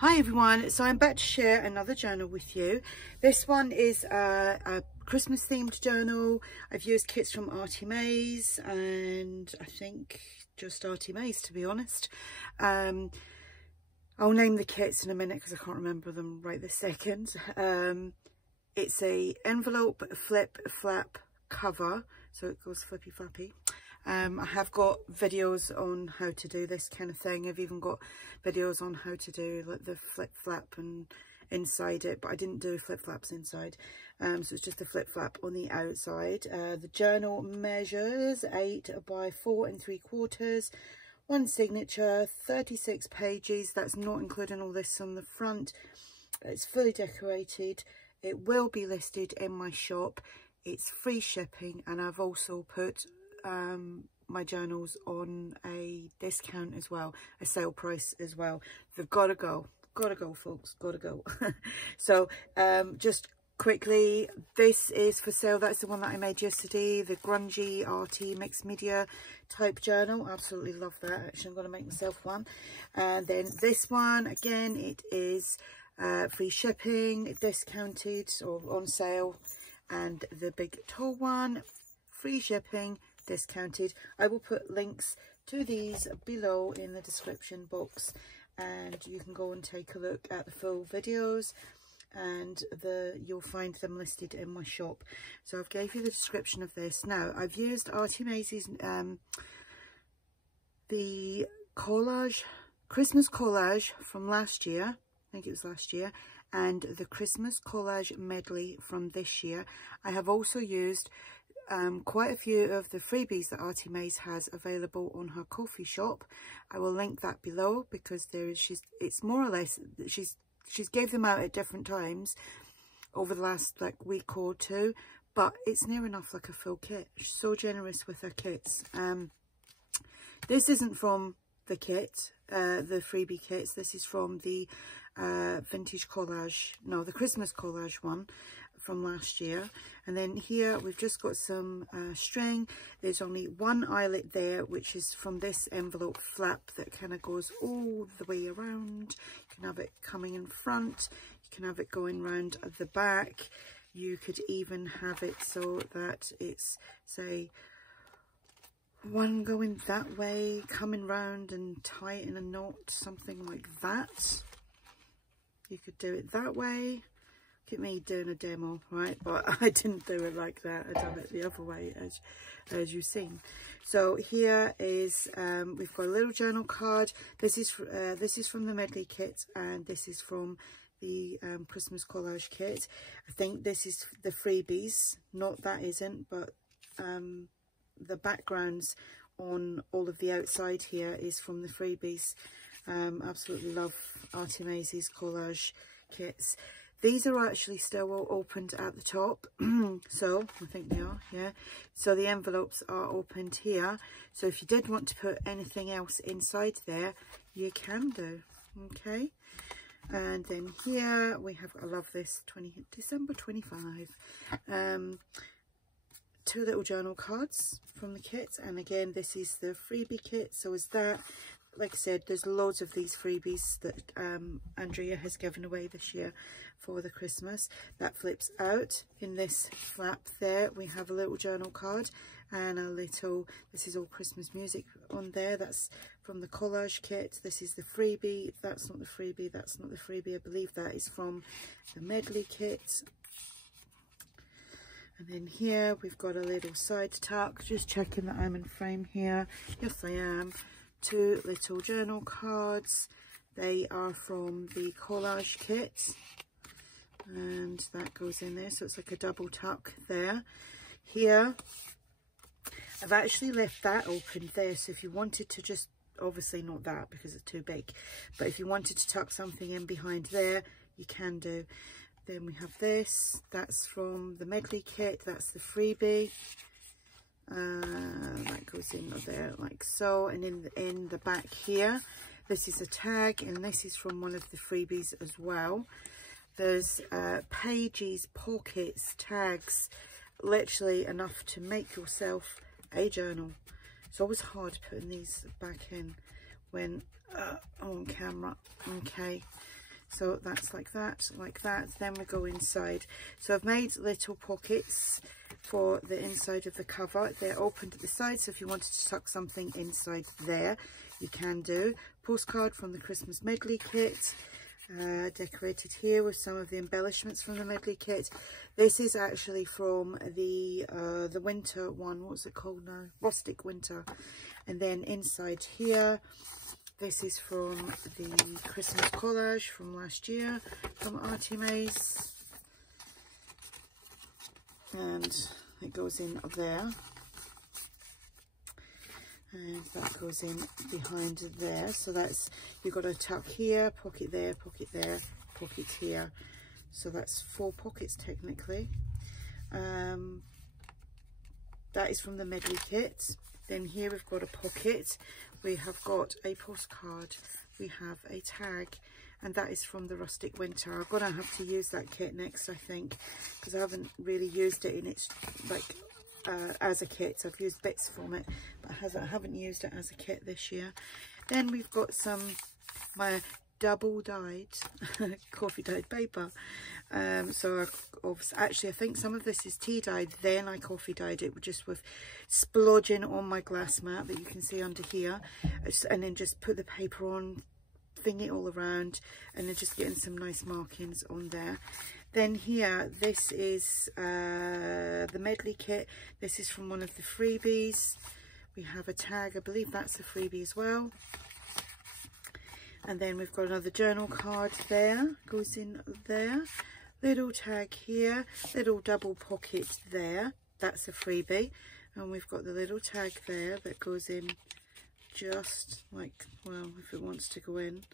Hi everyone, so I'm back to share another journal with you. This one is a Christmas themed journal. I've used kits from ARTYmaze and I think just ARTYmaze, to be honest. I'll name the kits in a minute because I can't remember them right this second. It's a envelope flip flap cover, so it goes flippy flappy. I have got videos on how to do this kind of thing. I've even got videos on how to do like the flip flap and inside it, but I didn't do flip flaps inside. So it's just a flip flap on the outside. The journal measures 8 by 4 3/4, one signature, 36 pages. That's not including all this on the front. It's fully decorated. It will be listed in my shop. It's free shipping, and I've also put my journals on a discount as well, a sale price as well. They've gotta go folks, gotta go. So just quickly, this is for sale. That's the one that I made yesterday, the grungy arty mixed media type journal. Absolutely love that. Actually, I'm going to make myself one. And then this one, again, it is free shipping, discounted or on sale. And the big tall one, free shipping, discounted. I will put links to these below in the description box, and you can go and take a look at the full videos, and you'll find them listed in my shop. So I've gave you the description of this. Now I've used ARTYmaze's the collage, Christmas collage from last year, I think it was last year, and the Christmas collage medley from this year. I have also used quite a few of the freebies that ARTYmaze has available on her coffee shop. I will link that below because it's more or less, she's gave them out at different times over the last like week or two, but it's near enough like a full kit. She's so generous with her kits. This isn't from the kit, the freebie kits. This is from the vintage collage, no, the Christmas collage one from last year. And then here we've just got some string. There's only one eyelet there, which is from this envelope flap that kind of goes all the way around. You can have it coming in front, you can have it going round at the back. You could even have it so that it's, say, one going that way, coming round and tie it in a knot, something like that. You could do it that way. Look at me doing a demo, right? But I didn't do it like that. I done it the other way, as you've seen. So here is we've got a little journal card. This is from the medley kit, and this is from the Christmas collage kit. I think this is the freebies. Not that isn't, but the backgrounds on all of the outside here is from the freebies. Absolutely love ARTYmaze's collage kits. These are actually still all opened at the top. So I think they are, yeah. So the envelopes are opened here. So if you did want to put anything else inside there, you can do, okay. And then here we have, I love this, December 25. Two little journal cards from the kit, and again this is the freebie kit. So is that, like I said, there's loads of these freebies that Andrea has given away this year for the Christmas. That flips out in this flap there. We have a little journal card and a little, this is all Christmas music on there. That's from the collage kit. This is the freebie. That's not the freebie. That's not the freebie. I believe that is from the medley kit. And then here we've got a little side tuck. Just checking that I'm in frame here. Yes, I am. Two little journal cards. They are from the collage kit, and that goes in there, so it's like a double tuck there. Here I've actually left that open there, so if you wanted to just, obviously not that because it's too big, but if you wanted to tuck something in behind there, you can do. Then we have this, that's from the medley kit, that's the freebie. That goes in there like so, and in the back here, this is a tag, and this is from one of the freebies as well. There's pages, pockets, tags, literally enough to make yourself a journal. It's always hard putting these back in when on camera. Okay, So that's like that, like that. Then we go inside. So I've made little pockets for the inside of the cover. They're opened at the side, so if you wanted to tuck something inside there, you can do. Postcard from the Christmas medley kit. Decorated here with some of the embellishments from the medley kit. This is actually from the winter one. What's it called now? Rustic Winter. And then inside here, this is from the Christmas collage from last year from ARTYmaze, and it goes in there. And that goes in behind there. So that's, you've got a tuck here, pocket there, pocket there, pocket here. So that's 4 pockets technically. That is from the medley kit. Then here we've got a pocket. We have got a postcard. We have a tag. And that is from the Rustic Winter. I'm going to have to use that kit next, I think, because I haven't really used it in its, like, as a kit. I've used bits from it, but I haven't used it as a kit this year. Then we've got my double dyed coffee dyed paper. So actually I think some of this is tea dyed, then I coffee dyed it just with splodging on my glass mat that you can see under here, and then just put the paper on, thing it all around, and then just getting some nice markings on there. Then here, this is the medley kit. This is from one of the freebies. We have a tag, I believe that's a freebie as well. And then we've got another journal card there, goes in there. Little tag here, little double pocket there, that's a freebie. And we've got the little tag there that goes in just like, well, if it wants to go in.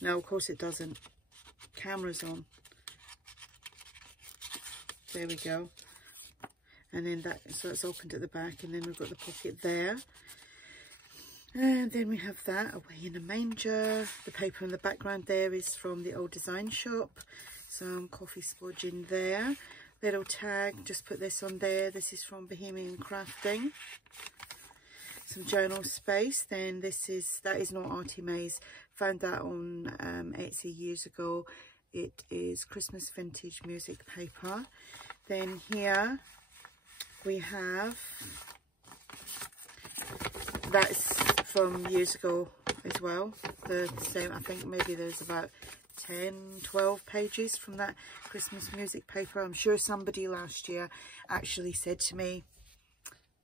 No, of course it doesn't. Camera's on. There we go. And then that, so it's opened at the back, and then we've got the pocket there. And then we have that, Away in a Manger. The paper in the background there is from the old design shop. Some coffee splodge in there. Little tag, just put this on there. This is from Bohemian Crafting. Some journal space. Then that is not ARTYmaze. Found that on Etsy years ago. It is Christmas vintage music paper. Then here we have, that's from years ago as well. The same, I think maybe there's about 10, 12 pages from that Christmas music paper. I'm sure somebody last year actually said to me,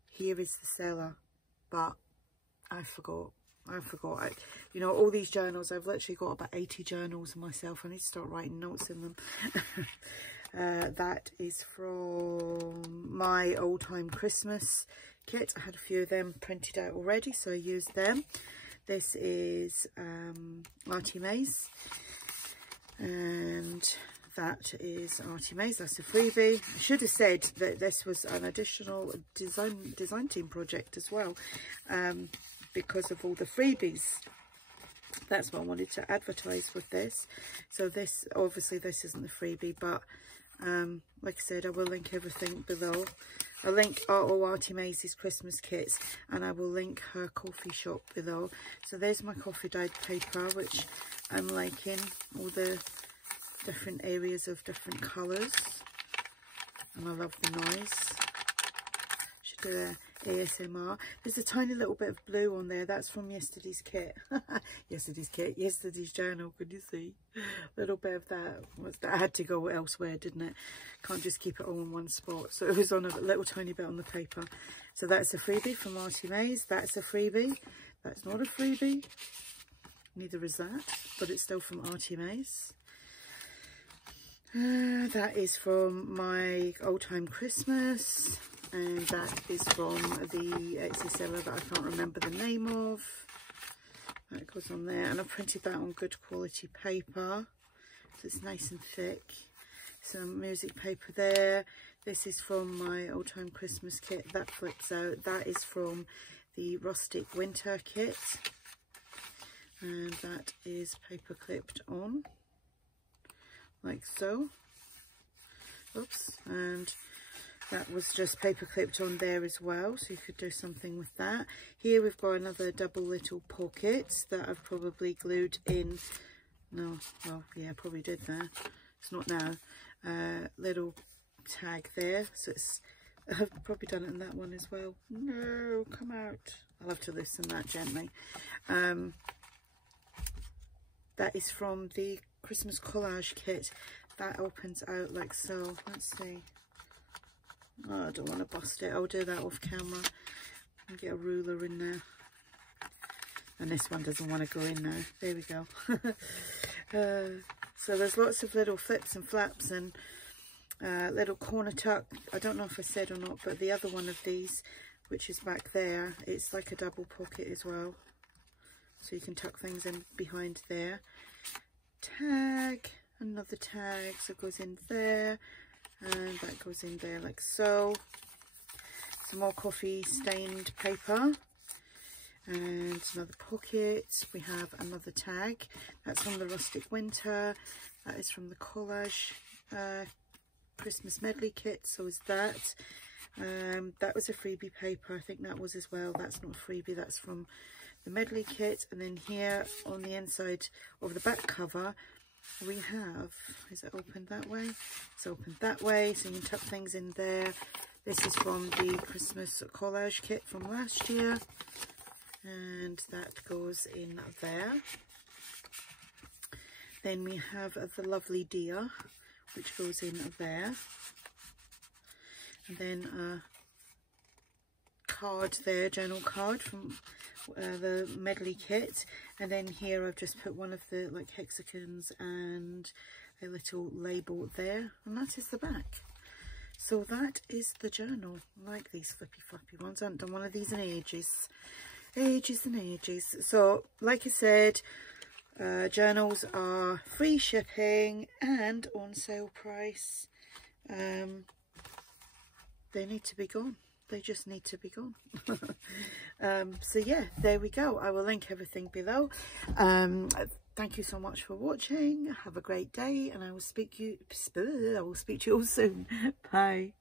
here is the seller, but I forgot. You know, all these journals, I've literally got about 80 journals myself. I need to start writing notes in them. That is from my old time Christmas kit. I had a few of them printed out already, so I used them. This is ARTYmaze, and that is ARTYmaze. That's a freebie. I should have said that this was an additional design team project as well, because of all the freebies. That's what I wanted to advertise with this. So this, obviously this isn't the freebie, but like I said, I will link everything below. I'll link all ARTYmaze's Christmas kits, and I will link her coffee shop below. So there's my coffee dyed paper, which I'm liking, all the different areas of different colours, and I love the noise. Should do a ASMR. There's a tiny little bit of blue on there. That's from yesterday's kit. Yesterday's journal. Could you see? A little bit of that. That had to go elsewhere, didn't it? Can't just keep it all in one spot. So it was on a little tiny bit on the paper. So that's a freebie from ARTYmaze. That's a freebie. That's not a freebie. Neither is that, but it's still from ARTYmaze. That is from my old time Christmas. And that is from the Etsy seller that I can't remember the name of. That goes on there, and I printed that on good quality paper, so it's nice and thick. Some music paper there. This is from my old time Christmas kit. That flips out. That is from the Rustic Winter kit, and that is paper clipped on like so. Oops. And that was just paper clipped on there as well, so you could do something with that. Here we've got another double little pocket that I've probably glued in No, well, yeah, probably did there. It's not now. Little tag there, so it's, I've probably done it in that one as well. No, come out. I'll have to loosen that gently. That is from the Christmas collage kit. That opens out like so. Let's see. Oh, I don't want to bust it. I'll do that off camera and get a ruler in there. And this one doesn't want to go in now. There we go. So there's lots of little flips and flaps and little corner tuck. I don't know if I said or not, but the other one of these, which is back there, it's like a double pocket as well. So you can tuck things in behind there. Tag, another tag, so it goes in there. And that goes in there like so. Some more coffee stained paper. And another pocket. We have another tag. That's from the Rustic Winter. That is from the Collage Christmas Medley kit. So is that. That was a freebie paper. I think that was as well. That's not a freebie. That's from the Medley kit. And then here on the inside of the back cover, we have, is it opened that way? It's opened that way, so you can tuck things in there. This is from the Christmas collage kit from last year. And that goes in there. Then we have the lovely deer, which goes in there. And then a card there, journal card from the Medley kit. And then here I've just put one of the like hexagons and a little label there. And that is the back. So that is the journal. I like these flippy floppy ones. I haven't done one of these in ages. Ages and ages. So like I said, journals are free shipping and on sale price. They need to be gone. They just need to be gone. So yeah, there we go. I will link everything below. Thank you so much for watching. Have a great day, and I will speak to you all soon. Bye.